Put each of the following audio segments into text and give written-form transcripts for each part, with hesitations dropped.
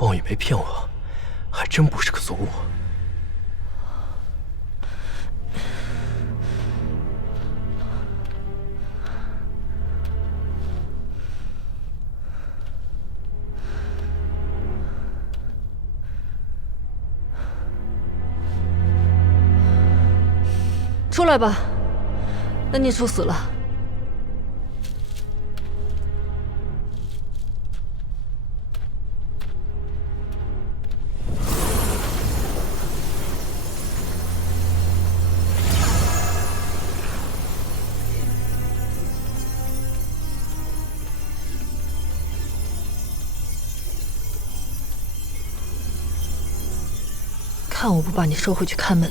望雨梅骗我，还真不是个俗物。出来吧，那孽畜死了。看我不把你收回去看门！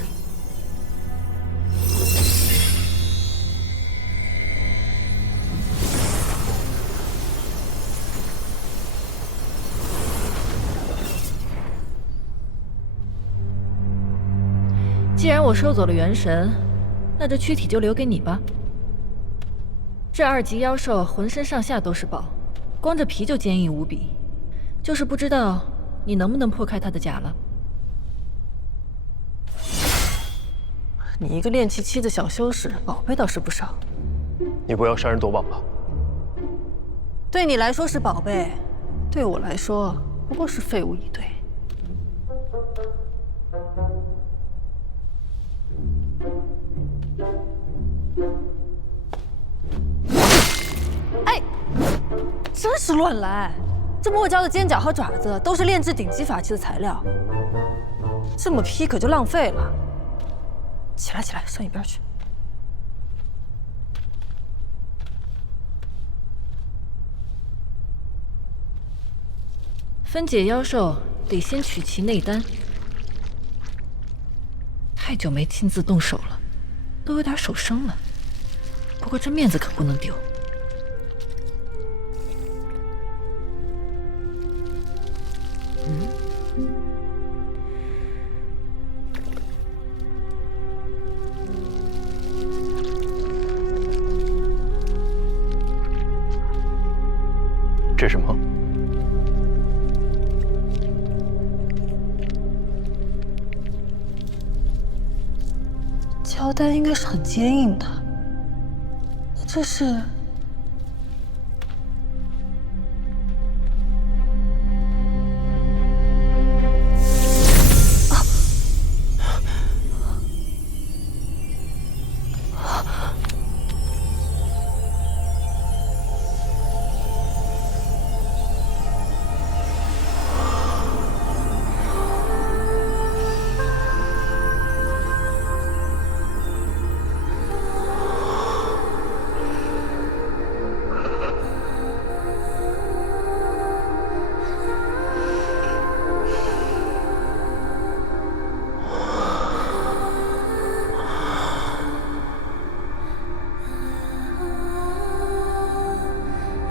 既然我收走了元神，那这躯体就留给你吧。这2级妖兽浑身上下都是宝，光这皮就坚硬无比，就是不知道你能不能破开它的甲了。你一个炼气期的小修士，宝贝倒是不少。你不要杀人夺宝了。对你来说是宝贝，对我来说不过是废物一堆。哎，真是乱来！这墨蛟的尖角和爪子都是炼制顶级法器的材料，这么劈可就浪费了。起来，起来，上一边去。分解妖兽得先取其内丹，太久没亲自动手了，都有点手生了。不过这面子可不能丢。这是什么？胶丹应该是很坚硬的，那这是？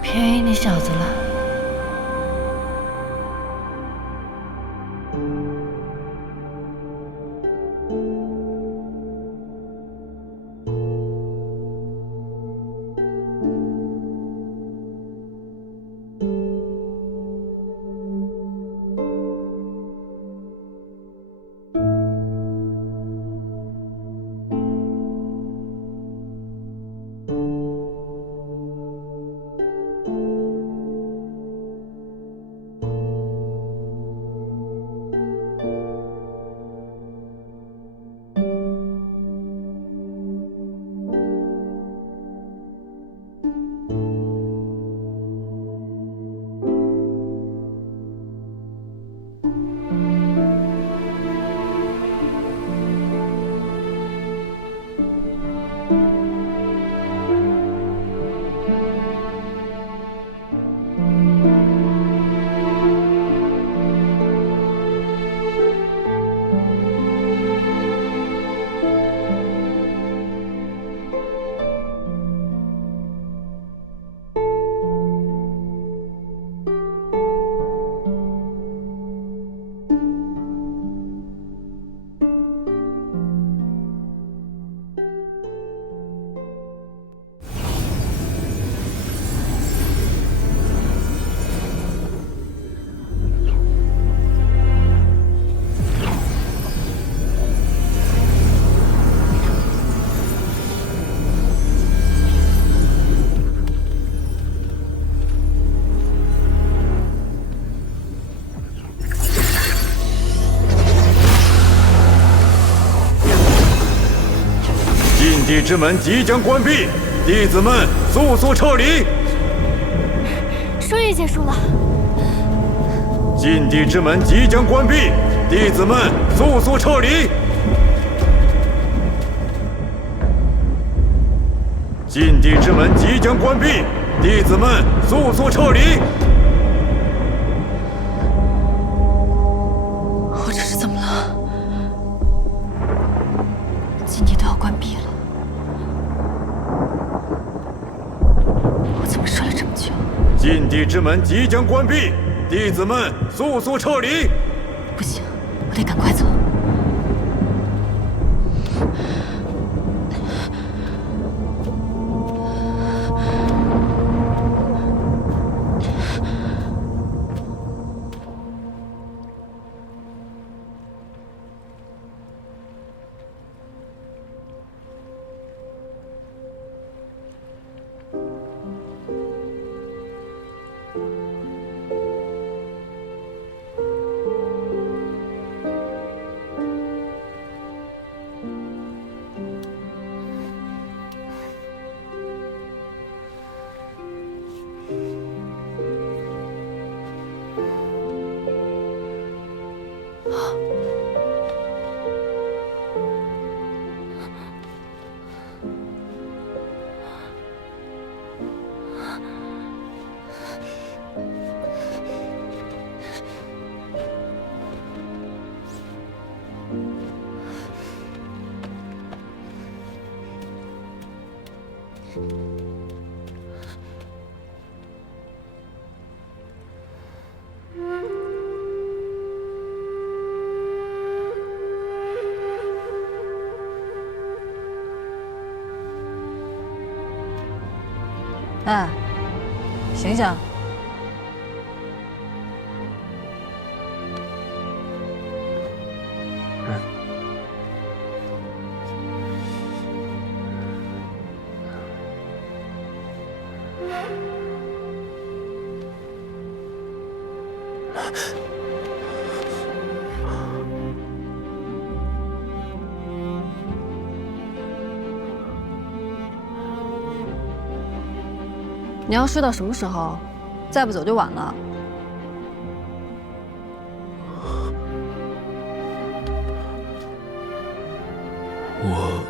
便宜你小子了。之门即将关闭，弟子们速速撤离。终于结束了。禁地之门即将关闭，弟子们速速撤离。禁地之门即将关闭，弟子们速速撤离。我这是怎么了？禁地都要关闭了，我怎么睡了这么久？禁地之门即将关闭，弟子们速速撤离。不行，我得赶快走。哎，醒醒！你要睡到什么时候？再不走就晚了。我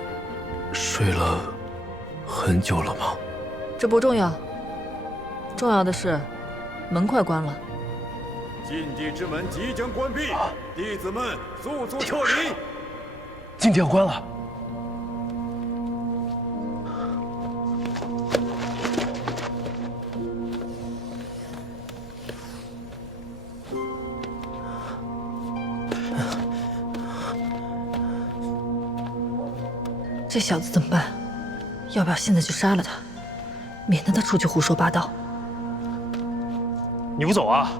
睡了很久了吗？这不重要，重要的是门快关了。禁地之门即将关闭，弟子们速速撤离。禁地要关了。这小子怎么办？要不要现在就杀了他，免得他出去胡说八道？你不走啊？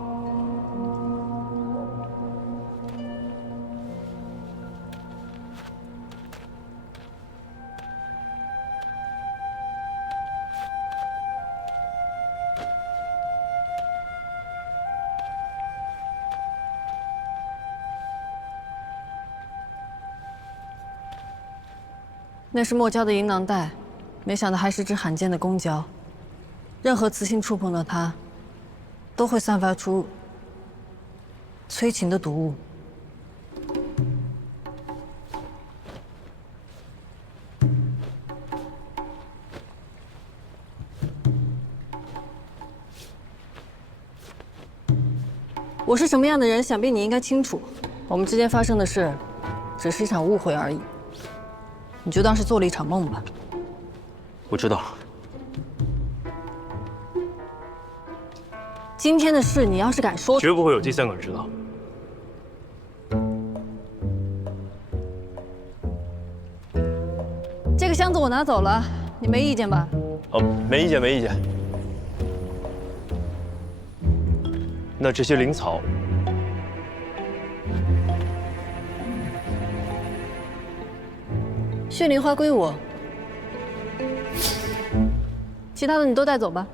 那是墨胶的银囊袋，没想到还是只罕见的公胶。任何雌性触碰到它，都会散发出催情的毒物。我是什么样的人，想必你应该清楚。我们之间发生的事，只是一场误会而已。你就当是做了一场梦吧。我知道。今天的事，你要是敢说，绝不会有第三个人知道。这个箱子我拿走了，你没意见吧？哦，没意见，没意见。那这些灵草，血灵花归我，其他的你都带走吧。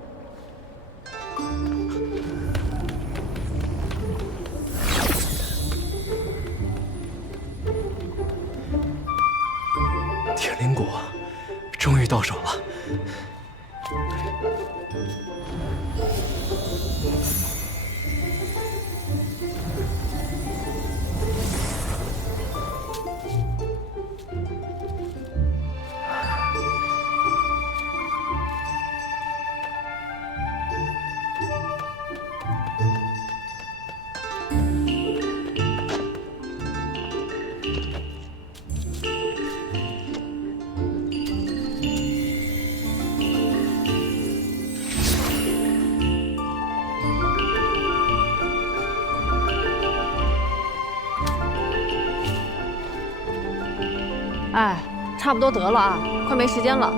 天灵果，差不多得了啊，快没时间了。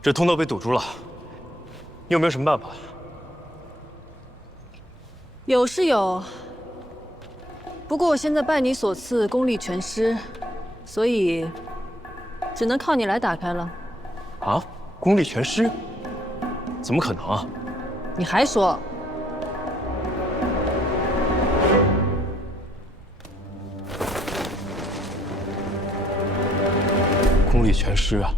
这通道被堵住了，你有没有什么办法？有是有，不过我现在拜你所赐，功力全失，所以只能靠你来打开了。啊，功力全失？怎么可能啊？你还说？功力全失啊！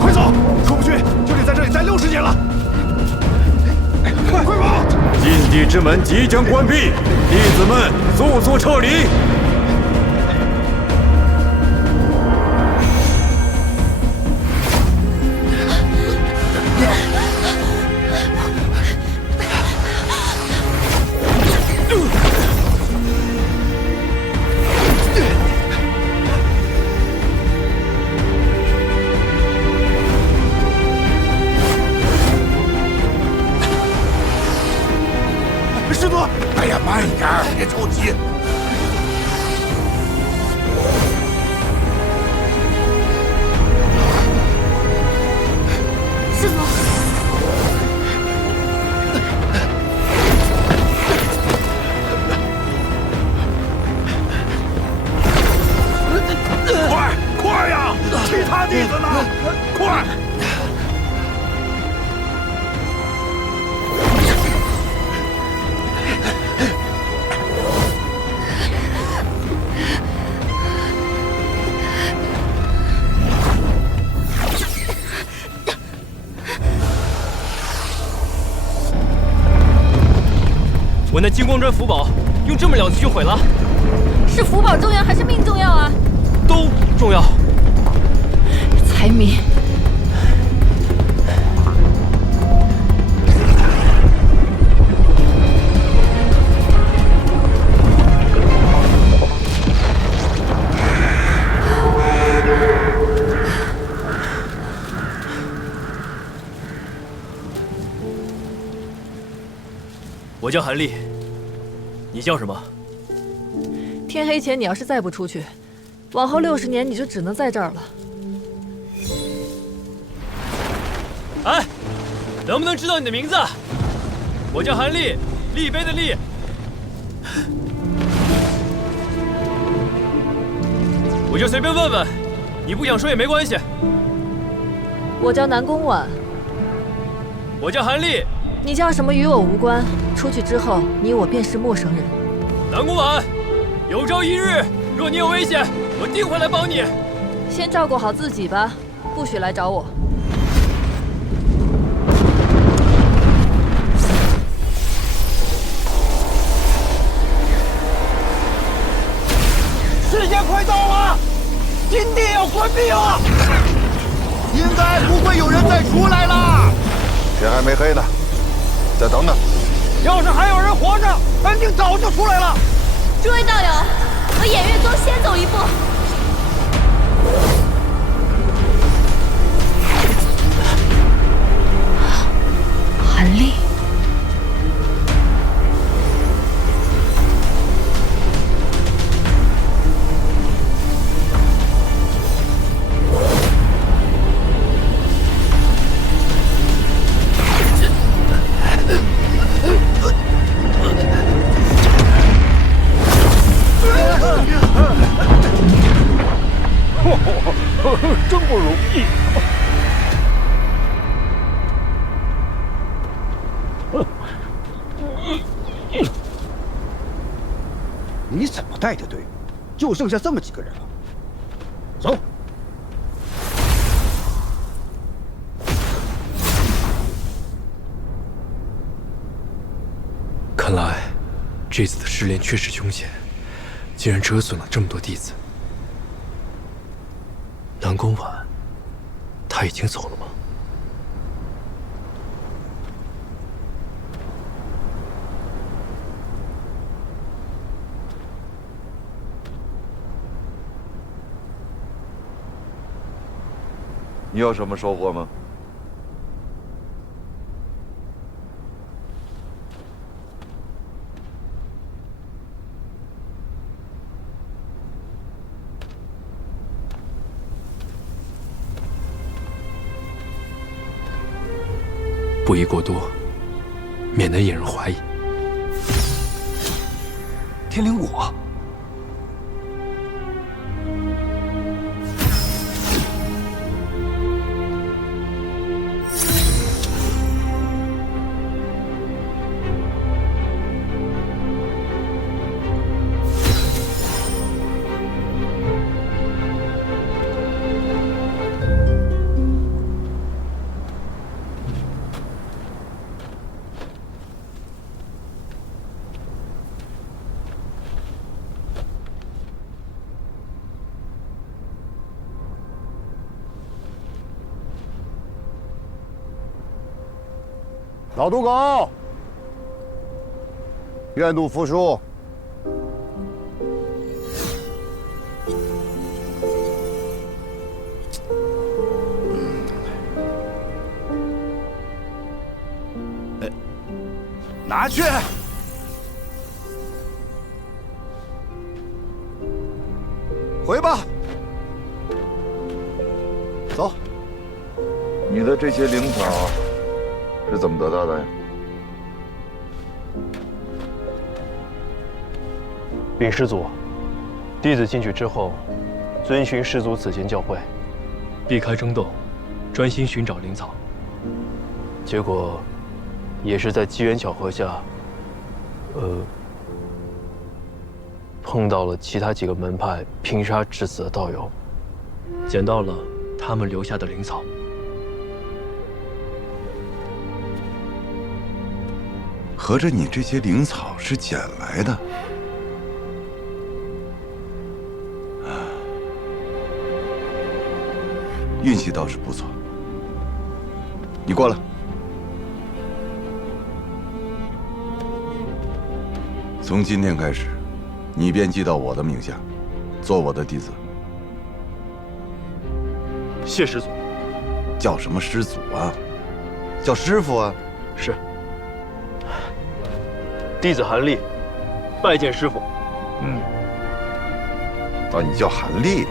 快走，出不去就得在这里待60年了。快跑！禁地之门即将关闭，弟子们速速撤离。师徒，哎呀，慢一点，别着急。师傅，快呀！其他弟子呢？快！我那金光砖符宝用这么2次就毁了，是福宝重要还是命重要啊？都重要。财迷，我叫韩立，你叫什么？天黑前你要是再不出去，往后60年你就只能在这儿了。哎，能不能知道你的名字？我叫韩立，立碑的立。我就随便问问，你不想说也没关系。我叫南宫婉，我叫韩立。你叫什么与我无关。出去之后，你我便是陌生人。南宫婉，有朝一日，若你有危险，我定会来帮你。先照顾好自己吧，不许来找我。时间快到了，禁地要关闭了，应该不会有人再出来了。天还没黑呢，再等等。要是还有人活着，肯定早就出来了。诸位道友，我偃月宗先走一步。韩立。真不容易。你怎么带的队？就剩下这么几个人了。走。看来，这次的失联确实凶险，竟然折损了这么多弟子。南宫婉，他已经走了吗？你有什么收获吗？不宜过多，免得引人怀疑。天灵果，老赌狗，愿赌服输。拿去。回吧。走。你的这些灵草是怎么得到的呀？禀师祖，弟子进去之后，遵循师祖此前教诲，避开争斗，专心寻找灵草。结果，也是在机缘巧合下，碰到了其他几个门派拼杀致死的道友，捡到了他们留下的灵草。合着你这些灵草是捡来的？运气倒是不错。你过来。从今天开始，你便记到我的名下，做我的弟子。谢师祖。叫什么师祖啊？叫师傅啊。是。弟子韩立，拜见师傅。啊，你叫韩立？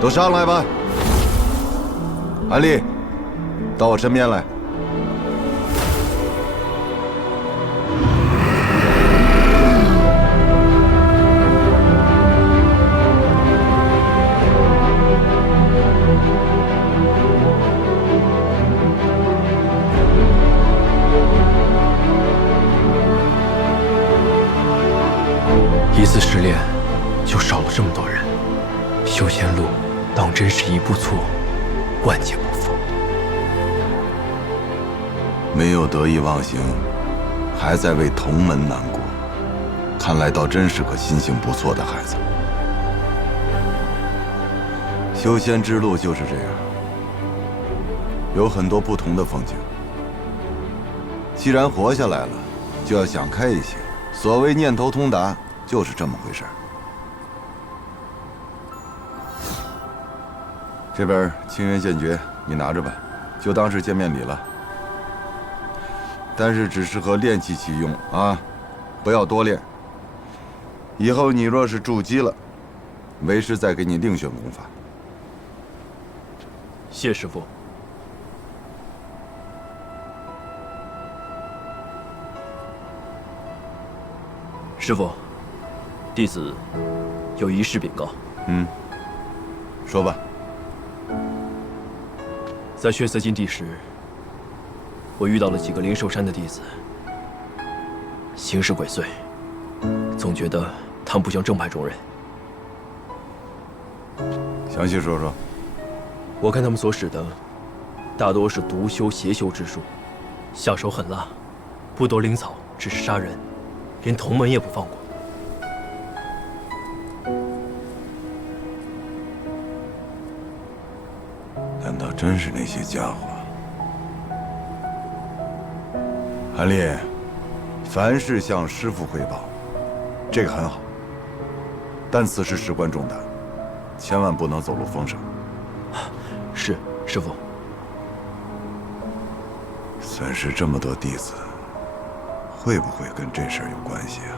都上来吧，安利，到我身边来。一次失恋，就少了这么多人，修仙路。当真是一步错，万劫不复。没有得意忘形，还在为同门难过，看来倒真是个心性不错的孩子。修仙之路就是这样，有很多不同的风景。既然活下来了，就要想开一些。所谓念头通达，就是这么回事儿。这边清源剑诀，你拿着吧，就当是见面礼了。但是只适合练气期用啊，不要多练。以后你若是筑基了，为师再给你另选功法。谢师傅。师傅，弟子有一事禀告。说吧。在血色禁地时，我遇到了几个灵兽山的弟子，行事鬼祟，总觉得他们不像正派中人。详细说说。我看他们所使的大多是独修邪修之术，下手狠辣，不夺灵草只是杀人，连同门也不放过。难道真是那些家伙？韩立，凡事向师父汇报，这个很好。但此事事关重大，千万不能走漏风声。是，师父。损失这么多弟子，会不会跟这事儿有关系啊？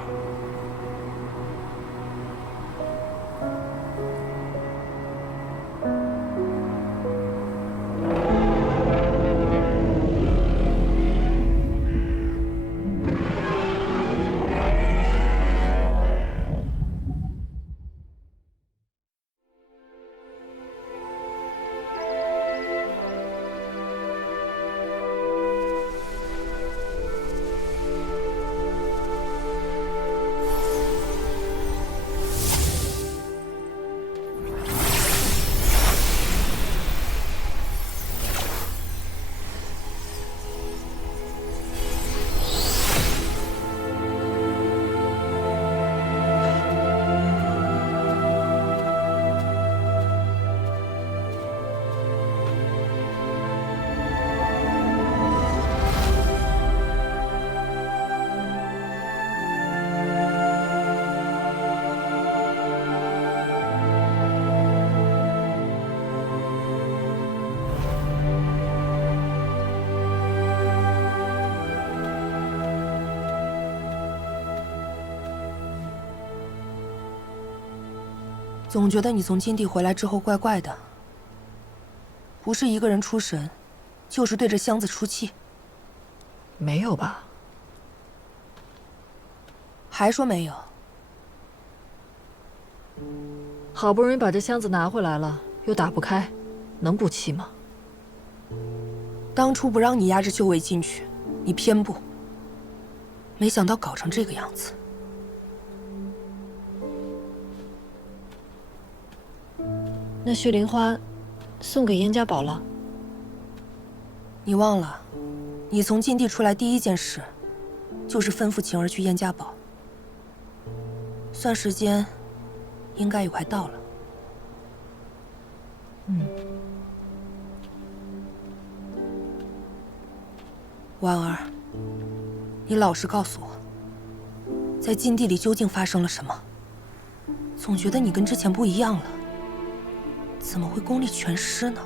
总觉得你从禁地回来之后怪怪的，不是一个人出神，就是对着箱子出气。没有吧？还说没有？好不容易把这箱子拿回来了，又打不开，能不气吗？当初不让你压着修为进去，你偏不。没想到搞成这个样子。那血灵花送给燕家宝了。你忘了，你从禁地出来第一件事，就是吩咐晴儿去燕家堡。算时间，应该也快到了。婉儿，你老实告诉我，在禁地里究竟发生了什么？总觉得你跟之前不一样了。怎么会功力全失呢？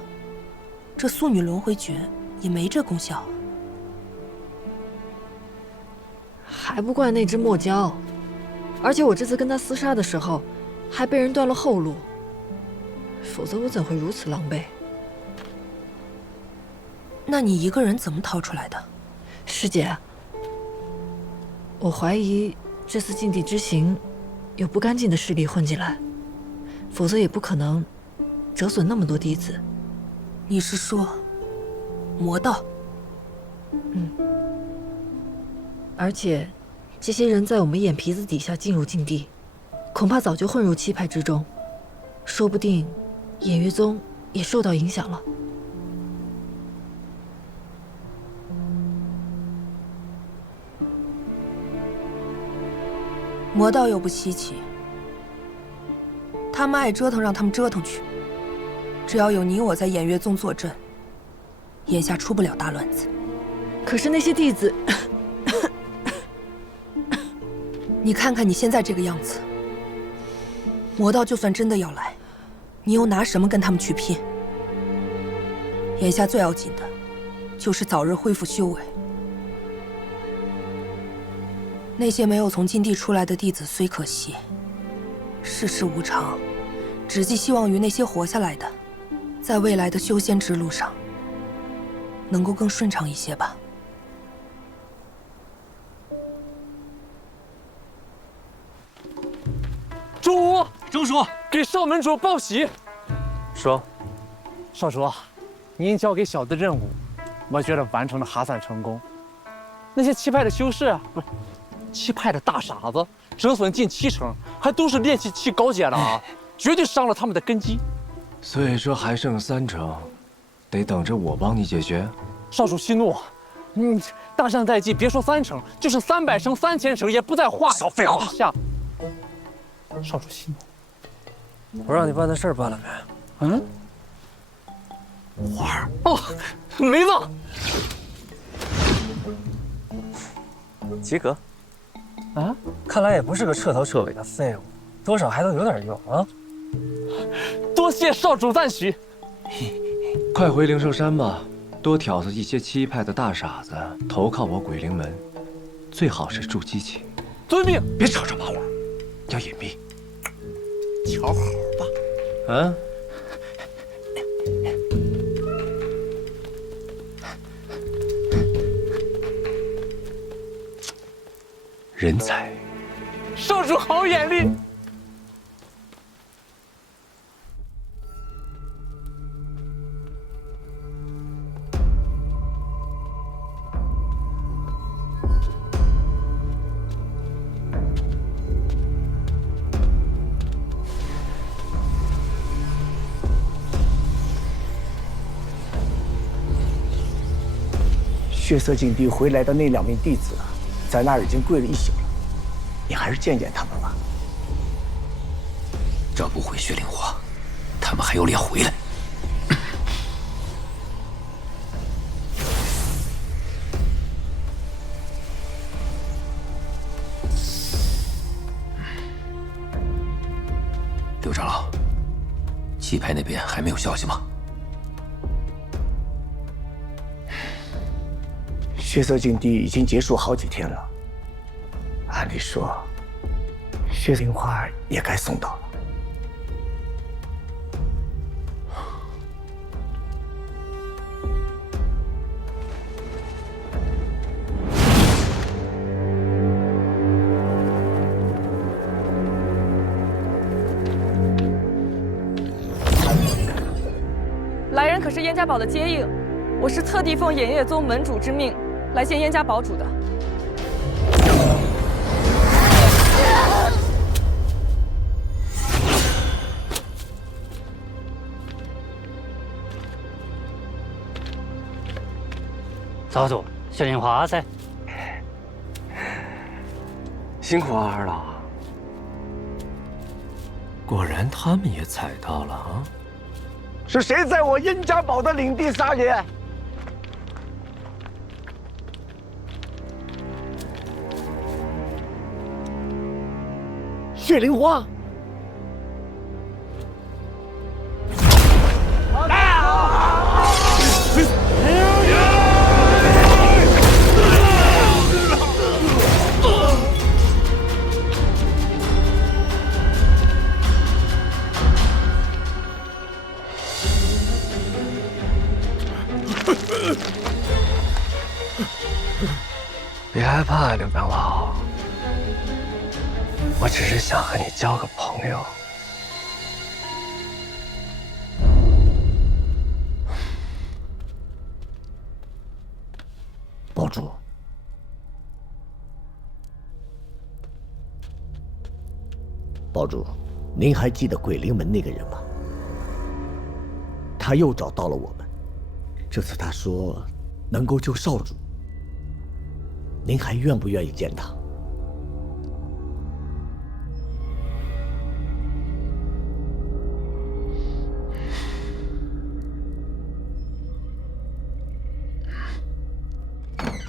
这素女轮回诀也没这功效。还不怪那只墨蛟，而且我这次跟他厮杀的时候，还被人断了后路，否则我怎会如此狼狈？那你一个人怎么逃出来的？师姐，我怀疑这次禁地之行有不干净的势力混进来，否则也不可能折损那么多弟子。你是说魔道？而且这些人在我们眼皮子底下进入禁地，恐怕早就混入七派之中，说不定偃月宗也受到影响了。魔道又不稀奇，他们爱折腾让他们折腾去。只要有你我在偃月宗坐镇，眼下出不了大乱子。可是那些弟子，你看看你现在这个样子，魔道就算真的要来，你又拿什么跟他们去拼？眼下最要紧的，就是早日恢复修为。那些没有从禁地出来的弟子虽可惜，世事无常，只寄希望于那些活下来的，在未来的修仙之路上，能够更顺畅一些吧。主，郑叔，给少门主报喜。说，少主，您交给小的任务，我觉得完成的还算成功。那些七派的修士，不是七派的大傻子，折损近70%，还都是炼气期高阶的啊，绝对伤了他们的根基。所以说还剩30%，得等着我帮你解决。少主息怒，大善在即，别说3成，就是300成、3000成也不在话下。少废话！少主息怒，我让你办的事儿办了没？花儿哦，梅子，及格。啊，看来也不是个彻头彻尾的废物，多少还都有点用啊。多谢少主赞许。快回灵兽山吧，多挑唆一些七派的大傻子投靠我鬼灵门，最好是助激情。遵命。别吵着把火，要隐蔽。瞧好吧。啊。人才。少主好眼力。血色禁地回来的那2名弟子，在那儿已经跪了1宿了。你还是见见他们吧。找不回血灵花，他们还有脸回来？刘长老，七派那边还没有消息吗？血色禁地已经结束好几天了，按理说，血灵花也该送到了。来人可是燕家堡的接应，我是特地奉衍月宗门主之命来见燕家堡主的。早主，血灵花噻。辛苦二儿了。果然他们也踩到了啊！是谁在我燕家堡的领地撒野？血灵花。别害怕，刘长老，我只是想和你交个朋友。堡主，堡主，您还记得鬼灵门那个人吗？他又找到了我们，这次他说能够救少主。您还愿不愿意见他？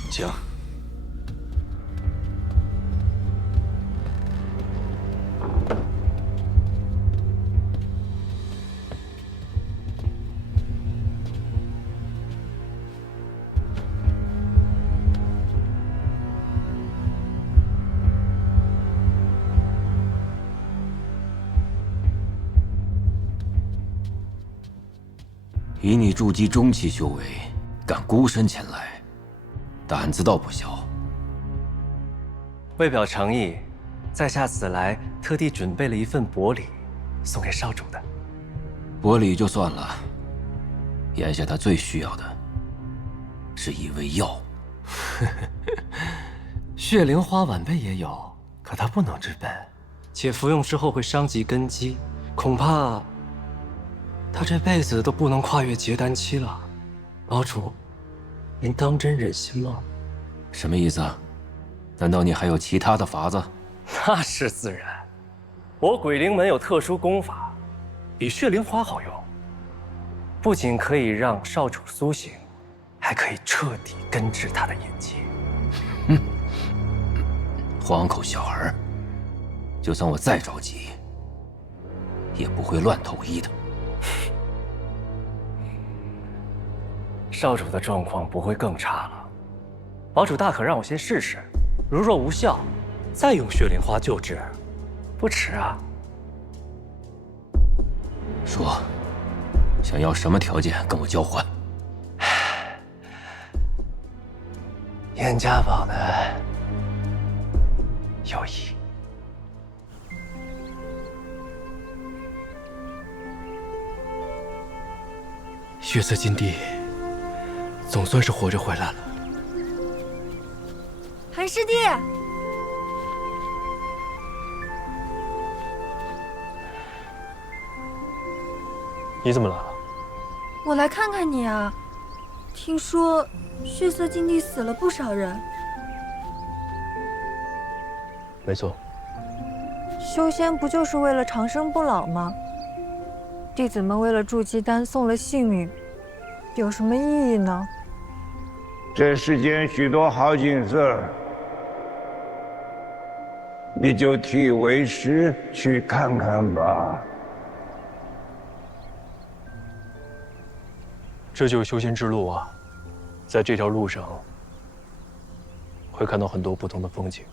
请。以你筑基中期修为，敢孤身前来，胆子倒不小。为表诚意，在下此来特地准备了一份薄礼，送给少主的。薄礼就算了，眼下他最需要的是一味药。血灵花晚辈也有，可它不能治本，且服用之后会伤及根基，恐怕他这辈子都不能跨越结丹期了。堡主，您当真忍心吗？什么意思啊？难道你还有其他的法子？那是自然，我鬼灵门有特殊功法，比血灵花好用。不仅可以让少主苏醒，还可以彻底根治他的眼疾。荒口小儿，就算我再着急，也不会乱投医的。少主的状况不会更差了，堡主大可让我先试试，如若无效，再用血灵花救治，不迟啊。说，想要什么条件跟我交换？燕家堡的友谊。血色金帝总算是活着回来了。韩师弟，你怎么来了？我来看看你啊。听说血色禁地死了不少人。没错。修仙不就是为了长生不老吗？弟子们为了筑基丹送了性命，有什么意义呢？这世间许多好景色，你就替为师去看看吧。这就是修仙之路啊，在这条路上会看到很多不同的风景。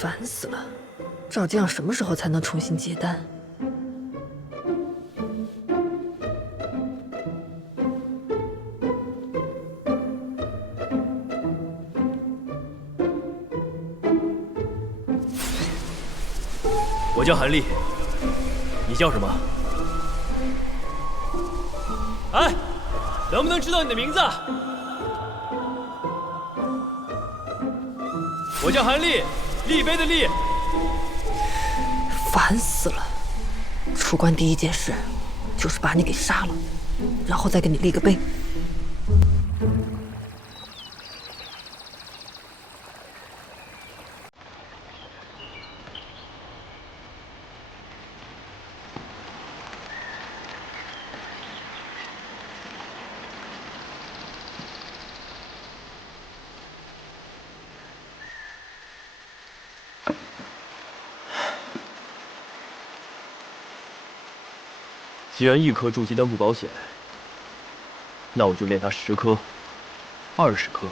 烦死了！照这样什么时候才能重新结丹？我叫韩立，你叫什么？哎，能不能知道你的名字？我叫韩立，立碑的立。烦死了！出关第一件事就是把你给杀了，然后再给你立个碑。既然1颗筑基丹不保险，那我就炼它10颗、20颗。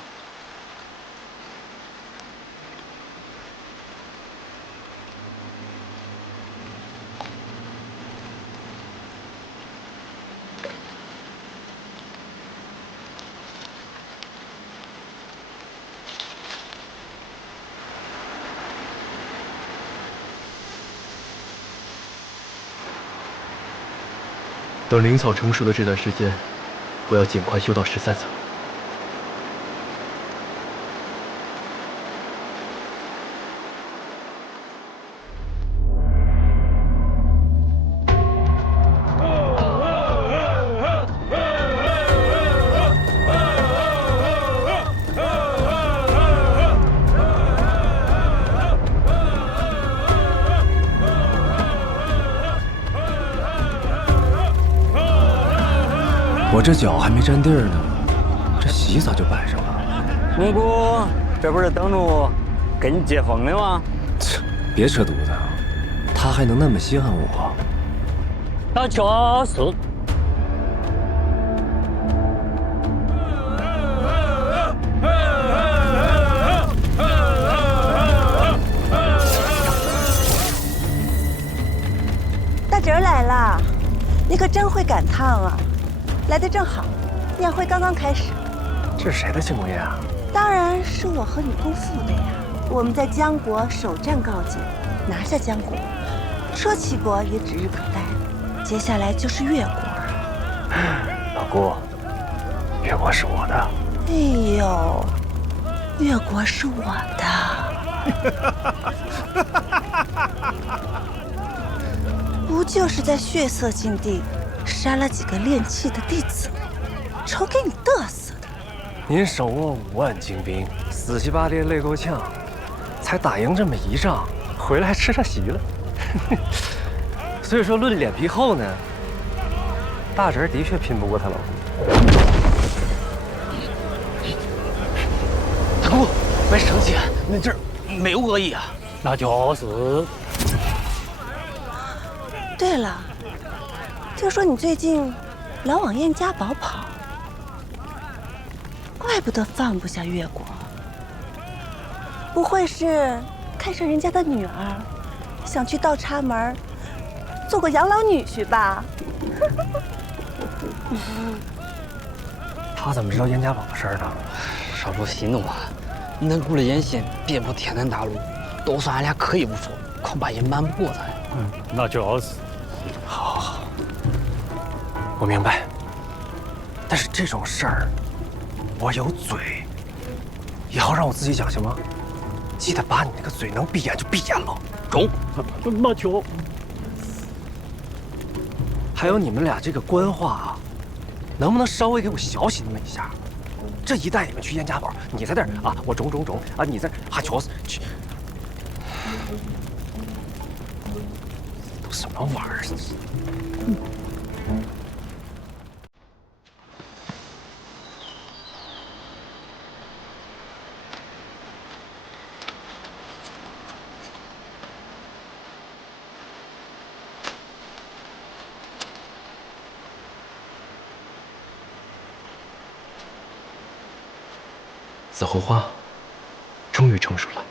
等灵草成熟的这段时间，我要尽快修到13层。我这脚还没沾地儿呢，这席咋就摆上了？蒙古，这不是等着跟你接风的吗？别扯犊子，他还能那么稀罕我？那确实。大侄儿来了，你可真会赶趟啊！来得正好，宴会刚刚开始。这是谁的庆功宴啊？当然是我和你姑父的呀。我们在江国首战告捷，拿下江国，车骑国也指日可待。接下来就是越国。老姑，越国是我的。哎呦，越国是我的。不就是在血色禁地杀了几个炼气的弟子，瞅给你嘚瑟的！您手握5万精兵，死乞白赖累够呛，才打赢这么一仗，回来还吃上席了。所以说论脸皮厚呢，大侄儿的确拼不过他老姑。大姑，别生气，那这儿没有恶意啊。那就是。对了，听说你最近老往燕家堡跑，怪不得放不下越国。不会是看上人家的女儿，想去倒插门做个养老女婿吧？他怎么知道燕家堡的事儿呢？说不息怒啊！恁姑的野心遍布天南大陆，都算俺俩可以不说，恐怕也瞒不过咱。那就是。好，我明白。但是这种事儿，我有嘴，以后让我自己讲行吗？记得把你那个嘴能闭眼就闭眼了。中。那就。还有你们俩这个官话啊，能不能稍微给我小心那么一下？这一带你们去燕家堡，你在这儿啊，我中啊，你在还瞧死去。都什么玩意儿？紫红花终于成熟了。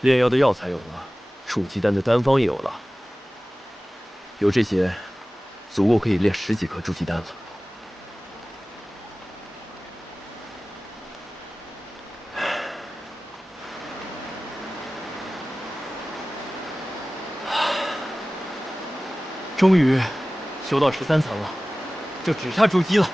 炼药的药材有了，筑基丹的丹方也有了，有这些，足够可以炼10几颗筑基丹了。终于修到13层了，就只差筑基了。